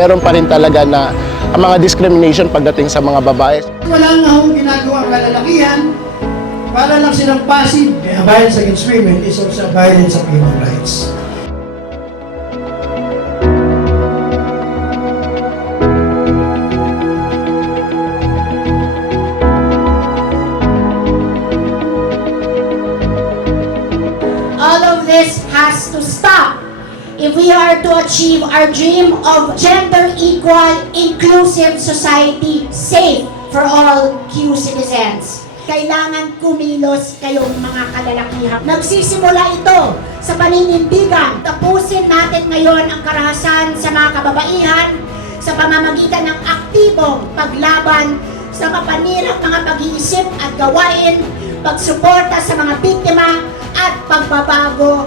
meron pa rin talaga na ang mga discrimination pagdating sa mga babae. Wala nga akong ginagawa ang kalalakihan para lang silang passive. Kaya violence against women is also violence of human rights. All of this has to stop if we are to achieve our dream of gender equal, inclusive society, safe for all Q citizens. Kailangan kumilos kayong mga kalalakihan. Nagsisimula ito sa paninindigan. Tapusin natin ngayon ang karahasan sa mga kababaihan sa pamamagitan ng aktibong paglaban sa mapanirang mga pag-iisip at gawain, pagsuporta sa mga biktima at pagbabago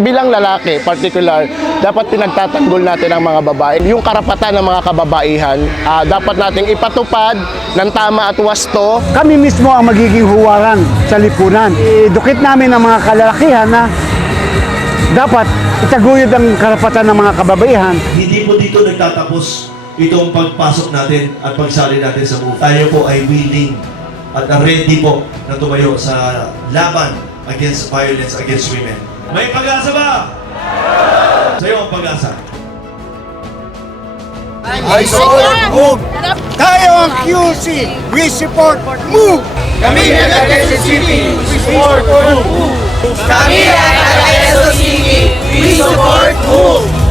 bilang lalaki, particular, dapat pinagtatanggol natin ang mga babae. Yung karapatan ng mga kababaihan, ah, dapat nating ipatupad ng tama at wasto. kami mismo ang magiging huwaran sa lipunan. Idukit namin ang mga kalalakihan na dapat itaguyod ang karapatan ng mga kababaihan. Hindi po dito nagtatapos itong pagpasok natin at pagsali natin sa move. Tayo po ay willing at ready po na tumayo sa laban against violence against women. May pag-asa ba? Sa'yo ang pag-asa. I support MOVE! Tayo ang QC! We support MOVE! Kami ang SSCP, we support MOVE. Kami ang SSCP, we support MOVE.